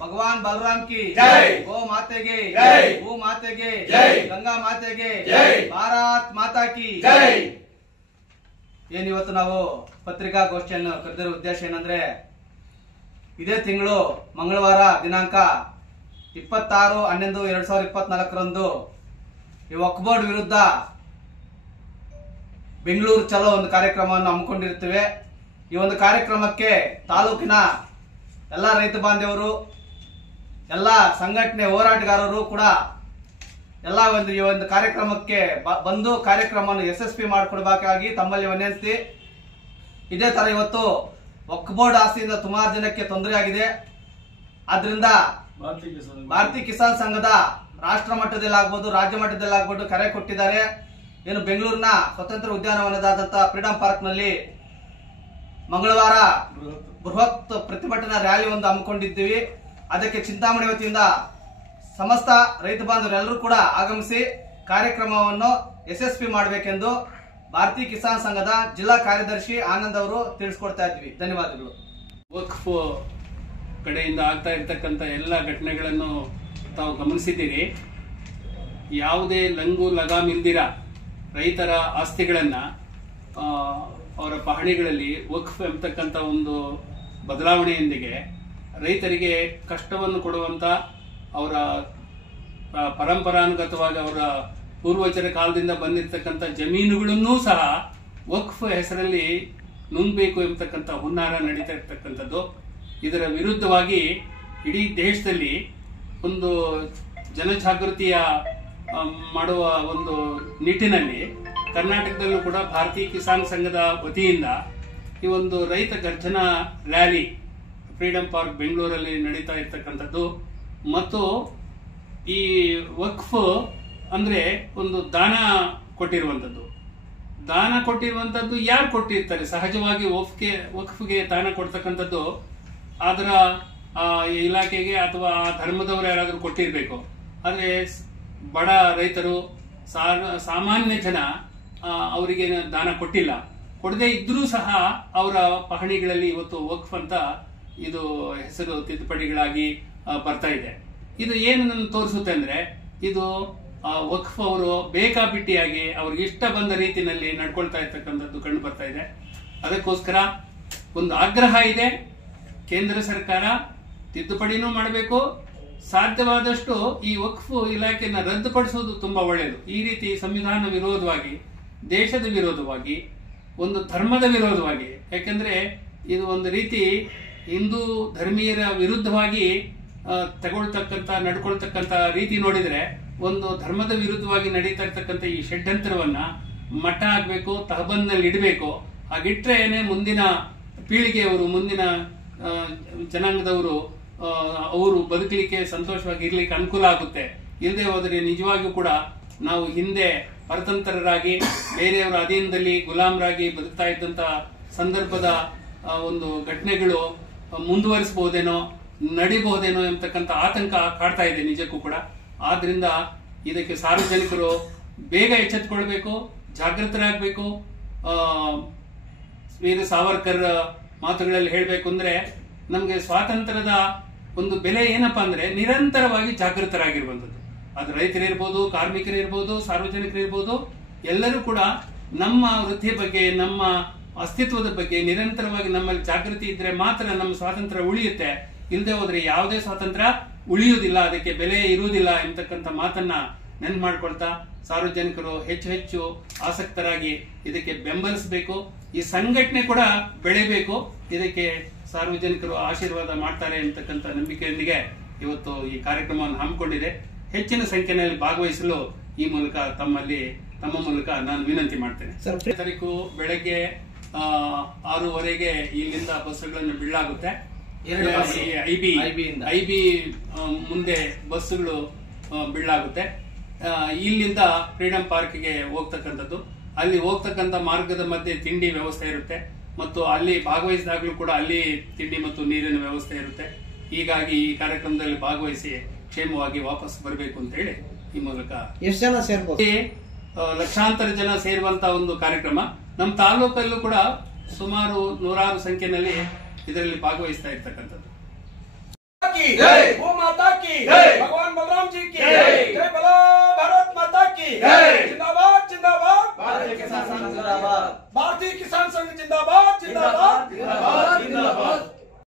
भगवान बलराम की जय, गो माते के जय, भू माते के जय, गंगा माते के जय, ಭಾರತ್ ಮಾತಾ की ಜೈ. ಏನಿವತ್ತು ನಾವು ಪತ್ರಿಕಾಗೋಷ್ಠಿಯನ್ನು ಕರೆದಿರೋ ಉದ್ದೇಶ ಏನಂದ್ರೆ, ಇದೇ ತಿಂಗಳು ಮಂಗಳವಾರ ದಿನಾಂಕ 26/11/2024 ಈ ವಕ್ಫ್ ಬೋರ್ಡ್ ವಿರುದ್ಧ ಬೆಂಗಳೂರು ಚಲೋ ಒಂದು ಕಾರ್ಯಕ್ರಮವನ್ನು ಹಮ್ಮಿಕೊಂಡಿರುತ್ತೇವೆ. ಈ ಒಂದು ಕಾರ್ಯಕ್ರಮಕ್ಕೆ ತಾಲೂಕಿನ ಎಲ್ಲ ರೈತ ಬಾಂಧವರು, ಎಲ್ಲ ಸಂಘಟನೆ ಹೋರಾಟಗಾರರು ಕೂಡ ಎಲ್ಲ ಈ ಒಂದು ಕಾರ್ಯಕ್ರಮಕ್ಕೆ ಬಂದು ಕಾರ್ಯಕ್ರಮವನ್ನು ಯಶಸ್ವಿ ಮಾಡಿಕೊಡಬೇಕಾಗಿ ತಮ್ಮಲ್ಲಿ ವಿನಂತಿ. ಇದೇ ತರ ಇವತ್ತು ವಕ್ಫ್ ಬೋರ್ಡ್ ಆಸ್ತಿಯಿಂದ ಸುಮಾರು ಜನಕ್ಕೆ ತೊಂದರೆ ಆಗಿದೆ. ಆದ್ರಿಂದ ಭಾರತೀಯ ಕಿಸಾನ್ ಸಂಘದ ರಾಷ್ಟ್ರ ಮಟ್ಟದಲ್ಲಿ ಆಗ್ಬೋದು, ರಾಜ್ಯ ಮಟ್ಟದಲ್ಲಿ ಆಗ್ಬೋದು ಕರೆ ಕೊಟ್ಟಿದ್ದಾರೆ. ಏನು ಬೆಂಗಳೂರಿನ ಸ್ವತಂತ್ರ ಉದ್ಯಾನವನದಾದಂತಹ ಫ್ರೀಡಂ ಪಾರ್ಕ್ ನಲ್ಲಿ ಮಂಗಳವಾರ ಬೃಹತ್ ಪ್ರತಿಭಟನಾ ರ್ಯಾಲಿ ಒಂದು ಹಮ್ಮಿಕೊಂಡಿದ್ದೀವಿ. ಅದಕ್ಕೆ ಚಿಂತಾಮಣಿ ವತಿಯಿಂದ ಸಮಸ್ತ ರೈತ ಬಾಂಧವರೆಲ್ಲರೂ ಕೂಡ ಆಗಮಿಸಿ ಕಾರ್ಯಕ್ರಮವನ್ನು ಯಶಸ್ವಿ ಮಾಡಬೇಕೆಂದು ಭಾರತೀಯ ಕಿಸಾನ್ ಸಂಘದ ಜಿಲ್ಲಾ ಕಾರ್ಯದರ್ಶಿ ಆನಂದ್ ಅವರು ತಿಳಿಸ್ಕೊಡ್ತಾ ಇದ್ವಿ. ಧನ್ಯವಾದಗಳು. ವಕ್ಫ್ ಕಡೆಯಿಂದ ಆಗ್ತಾ ಇರ್ತಕ್ಕಂಥ ಎಲ್ಲ ಘಟನೆಗಳನ್ನು ತಾವು ಗಮನಿಸಿದ್ದೀರಿ. ಯಾವುದೇ ಲಂಗು ಲಗಾಮ್ ಇಲ್ದಿರ ರೈತರ ಆಸ್ತಿಗಳನ್ನ ಅವರ ಪಹಣಿಗಳಲ್ಲಿ ವಕ್ಫ್ ಎಂಬತಕ್ಕಂಥ ಒಂದು ಬದಲಾವಣೆಯೊಂದಿಗೆ ರೈತರಿಗೆ ಕಷ್ಟವನ್ನು ಕೊಡುವಂತ ಅವರ ಪರಂಪರಾನುಗತವಾಗಿ ಅವರ ಪೂರ್ವಜರ ಕಾಲದಿಂದ ಬಂದಿರತಕ್ಕಂಥ ಜಮೀನುಗಳನ್ನೂ ಸಹ ವಕ್ಫ್ ಹೆಸರಲ್ಲಿ ನುಂಗಬೇಕು ಎಂಬತಕ್ಕಂಥ ಹುನ್ನಾರ ನಡೀತಾ ಇರ್ತಕ್ಕಂಥದ್ದು. ಇದರ ವಿರುದ್ಧವಾಗಿ ಇಡೀ ದೇಶದಲ್ಲಿ ಒಂದು ಜನಜಾಗೃತಿಯ ಮಾಡುವ ಒಂದು ನಿಟ್ಟಿನಲ್ಲಿ ಕರ್ನಾಟಕದಲ್ಲೂ ಕೂಡ ಭಾರತೀಯ ಕಿಸಾನ್ ಸಂಘದ ವತಿಯಿಂದ ಈ ಒಂದು ರೈತ ಗರ್ಜನಾ ರ್ಯಾಲಿ ಫ್ರೀಡಂ ಪಾರ್ಕ್ ಬೆಂಗಳೂರಲ್ಲಿ ನಡೀತಾ ಇರ್ತಕ್ಕಂಥದ್ದು. ಮತ್ತು ಈ ವಕ್ಫ್ ಅಂದ್ರೆ ಒಂದು ದಾನ ಕೊಟ್ಟಿರುವಂತದ್ದು. ದಾನ ಕೊಟ್ಟಿರುವಂತದ್ದು ಯಾರು ಕೊಟ್ಟಿರ್ತಾರೆ? ಸಹಜವಾಗಿ ವಕ್ಫ್ಗೆ ದಾನ ಕೊಡ್ತಕ್ಕಂಥದ್ದು ಅದರ ಇಲಾಖೆಗೆ ಅಥವಾ ಆ ಧರ್ಮದವರು ಯಾರಾದ್ರೂ ಕೊಟ್ಟಿರ್ಬೇಕು. ಆದ್ರೆ ಬಡ ರೈತರು, ಸಾಮಾನ್ಯ ಜನ ಅವರಿಗೆ ದಾನ ಕೊಟ್ಟಿಲ್ಲ. ಕೊಡದೇ ಇದ್ರೂ ಸಹ ಅವರ ಪಹಣಿಗಳಲ್ಲಿ ಇವತ್ತು ವಕ್ಫ್ ಅಂತ ಇದು ಹೆಸರು ತಿದ್ದುಪಡಿಗಳಾಗಿ ಬರ್ತಾ ಇದೆ. ಇದು ಏನನ್ನು ತೋರಿಸುತ್ತೆ ಅಂದ್ರೆ, ಇದು ವಕ್ಫ್ ಅವರು ಬೇಕಾಬಿಟ್ಟಿಯಾಗಿ ಅವ್ರಿಗೆ ಇಷ್ಟ ಬಂದ ರೀತಿಯಲ್ಲಿ ನಡ್ಕೊಳ್ತಾ ಇರ್ತಕ್ಕಂಥದ್ದು ಕಂಡು ಬರ್ತಾ ಇದೆ. ಅದಕ್ಕೋಸ್ಕರ ಒಂದು ಆಗ್ರಹ ಇದೆ, ಕೇಂದ್ರ ಸರ್ಕಾರ ತಿದ್ದುಪಡಿನೂ ಮಾಡಬೇಕು, ಸಾಧ್ಯವಾದಷ್ಟು ಈ ವಕ್ಫ್ ಇಲಾಖೆಯನ್ನು ರದ್ದುಪಡಿಸುವುದು ತುಂಬಾ ಒಳ್ಳೆಯದು. ಈ ರೀತಿ ಸಂವಿಧಾನ ವಿರೋಧವಾಗಿ, ದೇಶದ ವಿರೋಧವಾಗಿ, ಒಂದು ಧರ್ಮದ ವಿರೋಧವಾಗಿ, ಯಾಕೆಂದ್ರೆ ಇದು ಒಂದು ರೀತಿ ಹಿಂದೂ ಧರ್ಮೀಯರ ವಿರುದ್ಧವಾಗಿ ನಡ್ಕೊಳ್ತಕ್ಕಂಥ ರೀತಿ ನೋಡಿದ್ರೆ ಒಂದು ಧರ್ಮದ ವಿರುದ್ಧವಾಗಿ ನಡೀತಾ ಇರ್ತಕ್ಕಂಥ ಈ ಷಡ್ಯಂತ್ರವನ್ನ ಮಟ್ಟ ಹಾಕ್ಬೇಕು, ತಹಬಂದ್ನಲ್ಲಿ ಇಡಬೇಕು. ಹಾಗಿಟ್ರೇನೆ ಮುಂದಿನ ಪೀಳಿಗೆಯವರು, ಮುಂದಿನ ಜನಾಂಗದವರು ಅವರು ಬದುಕಲಿಕ್ಕೆ, ಸಂತೋಷವಾಗಿ ಇರ್ಲಿಕ್ಕೆ ಅನುಕೂಲ ಆಗುತ್ತೆ. ಇಲ್ಲದೆ ಹೋದರೆ ನಿಜವಾಗಿಯೂ ಕೂಡ ನಾವು ಹಿಂದೆ ಪರತಂತ್ರರಾಗಿ ಬೇರೆಯವರ ಅಧೀನದಲ್ಲಿ ಗುಲಾಮರಾಗಿ ಬದುಕ್ತಾ ಇದ್ದಂತ ಸಂದರ್ಭದ ಒಂದು ಘಟನೆಗಳು ಮುಂದುವರಿಸಬಹುದೇನೋ, ನಡಿಬಹುದೇನೋ ಎಂಬತಕ್ಕಂಥ ಆತಂಕ ಕಾಡ್ತಾ ಇದೆ ನಿಜಕ್ಕೂ ಕೂಡ. ಆದ್ರಿಂದ ಇದಕ್ಕೆ ಸಾರ್ವಜನಿಕರು ಬೇಗ ಎಚ್ಚೆತ್ತುಕೊಳ್ಬೇಕು, ಜಾಗೃತರಾಗಬೇಕು. ವೀರ ಸಾವರ್ಕರ್ ಮಾತುಗಳಲ್ಲಿ ಹೇಳಬೇಕು ಅಂದ್ರೆ, ನಮಗೆ ಸ್ವಾತಂತ್ರ್ಯದ ಒಂದು ಬೆಲೆ ಏನಪ್ಪಾ ಅಂದ್ರೆ ನಿರಂತರವಾಗಿ ಜಾಗೃತರಾಗಿರುವಂತದ್ದು. ಅದು ರೈತರಿರ್ಬೋದು, ಕಾರ್ಮಿಕರಿರ್ಬೋದು, ಸಾರ್ವಜನಿಕರಿರ್ಬೋದು, ಎಲ್ಲರೂ ಕೂಡ ನಮ್ಮ ವೃತ್ತಿಯ ಬಗ್ಗೆ, ನಮ್ಮ ಅಸ್ತಿತ್ವದ ಬಗ್ಗೆ ನಿರಂತರವಾಗಿ ನಮ್ಮಲ್ಲಿ ಜಾಗೃತಿ ಇದ್ರೆ ಮಾತ್ರ ನಮ್ಮ ಸ್ವಾತಂತ್ರ್ಯ ಉಳಿಯುತ್ತೆ. ಇಲ್ಲದೆ ಹೋದ್ರೆ ಯಾವುದೇ ಸ್ವಾತಂತ್ರ್ಯ ಉಳಿಯುವುದಿಲ್ಲ, ಅದಕ್ಕೆ ಬೆಲೆ ಇರುವುದಿಲ್ಲ ಎಂಬತಕ್ಕಂಥ ಮಾತನ್ನ ನೆನ್ಪು ಮಾಡ್ಕೊಳ್ತಾ ಸಾರ್ವಜನಿಕರು ಹೆಚ್ಚು ಹೆಚ್ಚು ಆಸಕ್ತರಾಗಿ ಇದಕ್ಕೆ ಬೆಂಬಲಿಸಬೇಕು. ಈ ಸಂಘಟನೆ ಕೂಡ ಬೆಳೆಯಬೇಕು. ಇದಕ್ಕೆ ಸಾರ್ವಜನಿಕರು ಆಶೀರ್ವಾದ ಮಾಡ್ತಾರೆ ಎಂಬತಕ್ಕಂಥ ನಂಬಿಕೆಯೊಂದಿಗೆ ಇವತ್ತು ಈ ಕಾರ್ಯಕ್ರಮವನ್ನು ಹಮ್ಮಿಕೊಂಡಿದೆ. ಹೆಚ್ಚಿನ ಸಂಖ್ಯೆಯಲ್ಲಿ ಭಾಗವಹಿಸಲು ಈ ಮೂಲಕ ತಮ್ಮ ಮೂಲಕ ನಾನು ವಿನಂತಿ ಮಾಡ್ತೇನೆ. ತಾರೀಕು ಬೆಳಗ್ಗೆ 6:30ಗೆ ಇಲ್ಲಿಂದ ಬಸ್ಸುಗಳನ್ನು ಬಿಡಲಾಗುತ್ತೆ. ಐಬಿ ಮುಂದೆ ಬಸ್ಸುಗಳು ಬಿಡಲಾಗುತ್ತೆ. ಇಲ್ಲಿಂದ ಫ್ರೀಡಂ ಪಾರ್ಕ್ಗೆ ಹೋಗ್ತಕ್ಕಂಥದ್ದು. ಅಲ್ಲಿ ಹೋಗ್ತಕ್ಕಂಥ ಮಾರ್ಗದ ಮಧ್ಯೆ ತಿಂಡಿ ವ್ಯವಸ್ಥೆ ಇರುತ್ತೆ ಮತ್ತು ಅಲ್ಲಿ ಭಾಗವಹಿಸಿದಾಗಲೂ ಕೂಡ ಅಲ್ಲಿ ತಿಂಡಿ ಮತ್ತು ನೀರಿನ ವ್ಯವಸ್ಥೆ ಇರುತ್ತೆ. ಹೀಗಾಗಿ ಈ ಕಾರ್ಯಕ್ರಮದಲ್ಲಿ ಭಾಗವಹಿಸಿ ಕ್ಷೇಮವಾಗಿ ವಾಪಸ್ ಬರಬೇಕು ಅಂತ ಹೇಳಿ ಈ ಮೂಲಕ ಎಷ್ಟು ಜನ ಸೇರ್ಬೋದು? ಲಕ್ಷಾಂತರ ಜನ ಸೇರುವಂತ ಒಂದು ಕಾರ್ಯಕ್ರಮ. ನಮ್ಮ ತಾಲೂಕಲ್ಲೂ ಕೂಡ ಸುಮಾರು 100 ಸಂಖ್ಯೆಯಲ್ಲಿ ಇದರಲ್ಲಿ ಭಾಗವಹಿಸ್ತಾ ಇರ್ತಕ್ಕಂಥದ್ದು. भगवान बलराम जी की जय, बोलो भारत माता की जय।